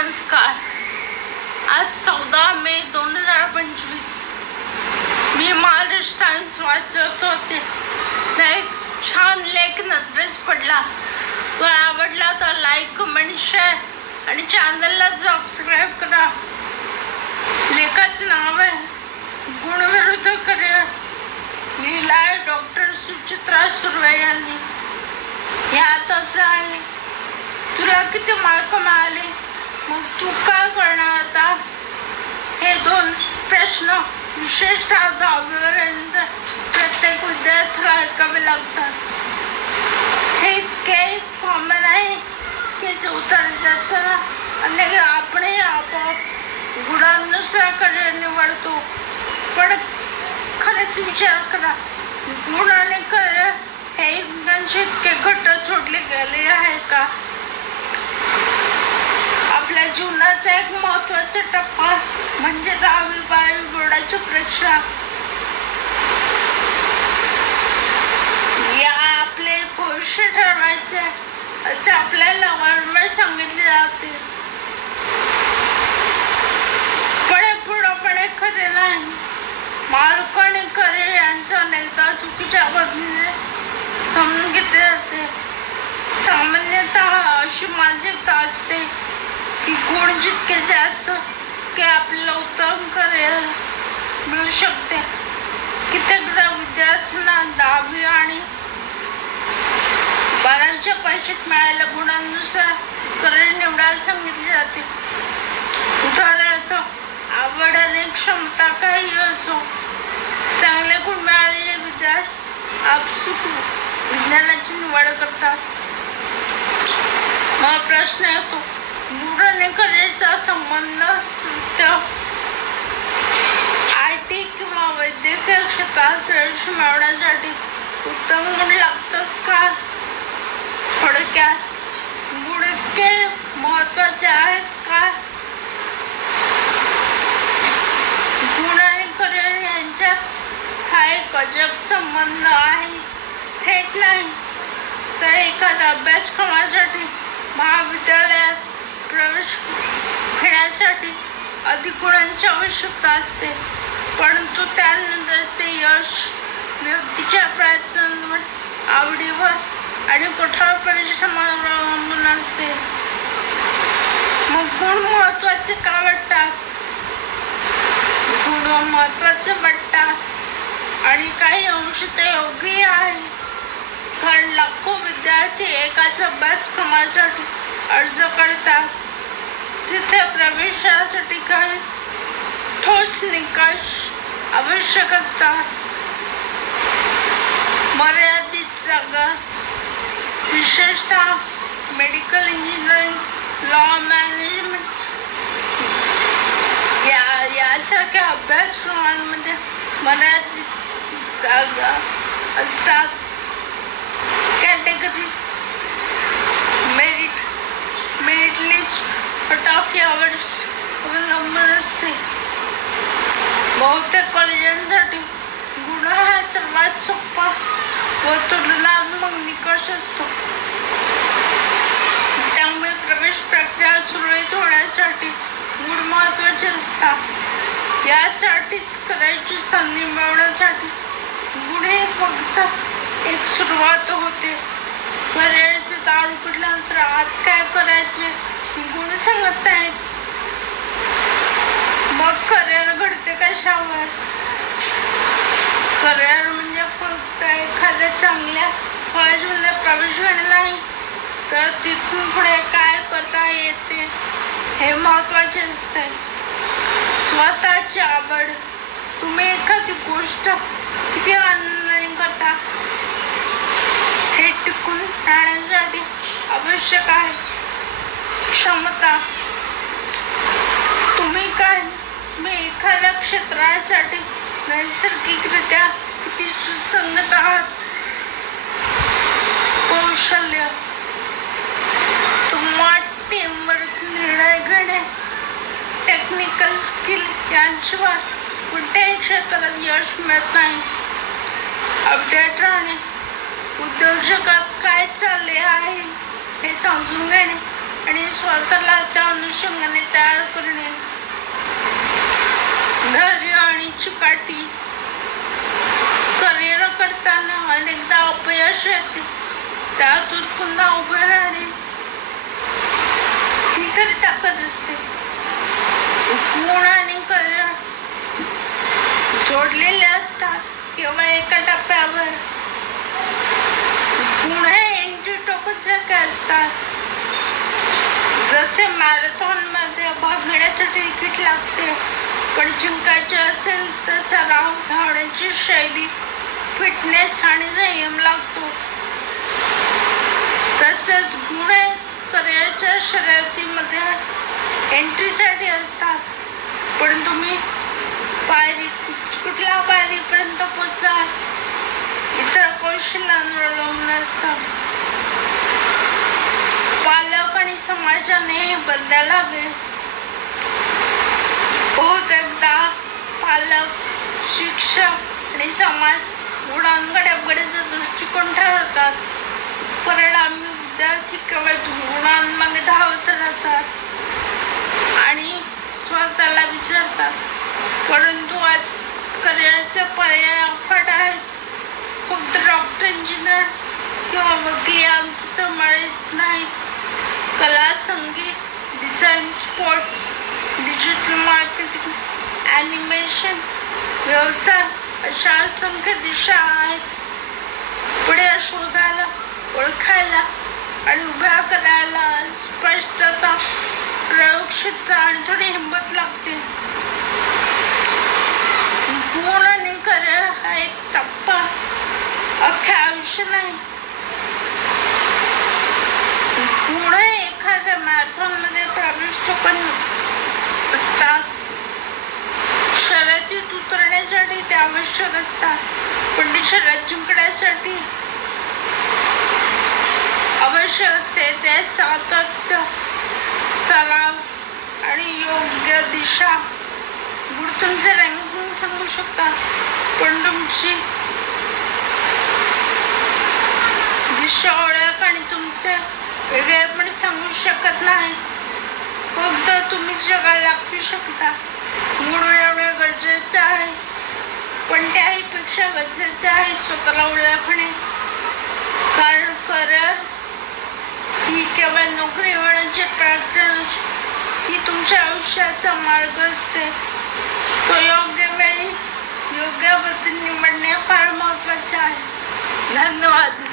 नमस्कार. आज 14 मे 2025. मी महाराष्ट्र टाइम्स वाचत होते. एक छान लेख नजरेस पडला. तो आवडला तर लाईक, कमेंट, शेअर आणि चॅनलला सबस्क्राईब करा. लेखाचं नाव आहे गुणविरुद्ध करिअर. लिहिला आहे डॉक्टर सुचित्रा सुर्वे यांनी. यात असं आहे, तुला किती मार्क मिळाले, मग तू काय करणार आता? हे दोन प्रश्न विशेषतः 10वीपर्यंत प्रत्येक विद्यार्थ्याला ऐकावे लागतात. हे इतके कॉमन आहे की उत्तर देताना अनेक आपणही आपोआप गुणांनुसार करिअर निवडतो. पण खरंच विचार करा, गुण आणि करिअर हे एकमेकांशी इतके घट्ट जोडले गेले आहे का? आपल्या जीवनाचा एक महत्त्वाचा टप्पा म्हणजे 10वी-12वी बोर्डाची परीक्षा. या आपले भविष्य ठरवायचे असे आपल्याला वारंवार सांगितले जाते. पण हे पूर्णपणे खरे नाही. मार्क आणि करिअर यांचं अनेकदा चुकीच्या पद्धतीने समजून घेतले जाते. सामान्यतः अशी मानसिकता असते की गुण जितके जास्त की आपल्याला उत्तम करिअर मिळू शकते. कित्येकदा विद्यार्थ्यांना 10वी आणि 12वीच्या परीक्षेत मिळालेल्या गुणांनुसार करिअर निवडायला सांगितले जाते. उदाहरणार्थ, आवड आणि क्षमता काही असो, चांगले गुण मिळालेले विद्यार्थी आपसूक विज्ञानाची निवड करतात. मग प्रश्न येतो, गुण आणि करिअरचा संबंध IT किंवा वैद्यकीय क्षेत्रात प्रवेश मिळवण्यासाठी उत्तम गुण लागतात का? थोडक्यात, गुण इतके महत्त्वाचे आहेत का? गुण आणि करिअर यांच्यात हा एक अजब संबंध आहे. थेट नाही तर एखाद्या अभ्यासक्रमासाठी महाविद्यालयात प्रवेश घेण्यासाठी अधिक गुणांची आवश्यकता असते. परंतु त्यानंतरचे यश व्यक्तीच्या प्रयत्नांवर, आवडीवर आणि कठोर परिश्रमावर अवलंबून असते. मग गुण महत्त्वाचे का वाटतात? गुण महत्त्वाचे वाटतात आणि काही अंश ते योग्य आहे. कारण लाखो विद्यार्थी एकाच अभ्यासक्रमासाठी अर्ज करतात. तिथे प्रवेशासाठी काही ठोस निकष आवश्यक असतात. मर्यादित जागा, विशेषतः मेडिकल इंजिनिअरिंग, लॉ, मॅनेजमेंट यासारख्या अभ्यासक्रमांमध्ये मर्यादित जागा असतात. Category, merit list, cut off यावर अवलंबून असते. बहुतेक कॉलेजांसाठी गुण हा सर्वात सोपा व तुलनात्मक निकष असतो. त्यामुळे प्रवेश प्रक्रिया सुरळीत होण्यासाठी गुण महत्त्वाचे असतात. यासाठीच करायची संधी मिळवण्यासाठी गुण हे फक्त एक सुरुवात होते. करिअरचे दार उघडल्यानंतर आत काय करायचे गुण सांगत नाहीत. मग करिअर घडते कशावर? करिअर म्हणजे फक्त एखाद्या चांगल्या कॉलेजमध्ये प्रवेश घेणे नाही, तर तिथून पुढे काय करता येते हे महत्त्वाचे असते. स्वतःची आवड, तुम्ही एखादी गोष्ट किती आनंदाने करता हे टिकून राहण्यासाठी आवश्यक आहे. क्षमता, तुम्ही एखाद्या क्षेत्रासाठी नैसर्गिकरित्या किती सुसंगत आहात. कौशल्य, स्मार्ट टीमवर्क, निर्णय घेणे, टेक्निकल स्किल यांशिवाय कोणत्याही क्षेत्रात यश मिळत नाही. अपडेट राहणे, उद्योग जगात काय चालले आहे हे समजून घेणे आणि स्वतःला त्या अनुषंगाने तयार करणे, धैर्य आणि चिकाटी. करिअर करताना अनेकदा अपयश येते, त्यातून पुन्हा उभे राहणे ही खरी ताकद असते. गुण आणि करिअर जोडलेले असतात केवळ एका टप्प्यावर. गुण हे एंट्री टोकनसारखे असतात. जसे मॅरेथॉन मध्ये भाग घेण्यासाठी तिकीट लागते, पण जिंकायचे असेल तर सराव, धावण्याची शैली, फिटनेस आणि संयम लागतो. तसेच गुण हे करिअरच्या शर्यतीमध्ये एंट्रीसाठी असतात, पण तुम्ही कुठल्या पायरीपर्यंत पोहोचा इतर कौशल्यांवर अवलंबून असतं. पालक आणि समाजाने हे बदलायला हवे. बहुतेकदा पालक, शिक्षक आणि समाज गुणांकडे बरेच दृष्टिकोन ठरवतात. परिणामी विद्यार्थी केवळ गुणांमागे धावत राहतात आणि स्वतःला विसरतात. परंतु आज करिअरचे पर्याय अफाट आहेत. फक्त डॉक्टर, इंजिनियर किंवा वकील यांपुरते मर्यादित नाहीत. कला, संगीत, design, sports, digital marketing, animation, व्यवसाय अशा असंख्य दिशा आहेत. पुढे शोधायला, ओळखायला आणि उभ्या करायला स्पष्टता, प्रयोगक्षमता आणि थोडी हिंमत लागते. गुण आणि करिअर हा एक टप्पा, अख्खे आयुष्य नाही. गुण एखाद्या मॅरेथॉनमध्ये प्रवेश टोकन असतात. शर्यतीत उतरण्यासाठी ते आवश्यक असतात, पण ती शर्यत जिंकण्यासाठी आवश्यक असते ते सातत्य, सराव आणि योग्य दिशा. गुण तुमचे रँकिंग सांगू शकतात, पण तुमची दिशा, ओळख आणि तुमचे वेगळेपण सांगू शकत नाही. फक्त तुम्ही जगाला दाखवू शकता. गुण मिळवणे गरजेचे आहे, पण त्याहीपेक्षा गरजेचे आहे स्वतःला ओळखणे. कारण करिअर ही केवळ नोकरी मिळवण्याची प्रॅक्टिस, ती तुमच्या आयुष्याचा मार्ग असते. तो योग्य वेळी योग्य पद्धतीने निवडणे फार महत्त्वाचे आहे. धन्यवाद.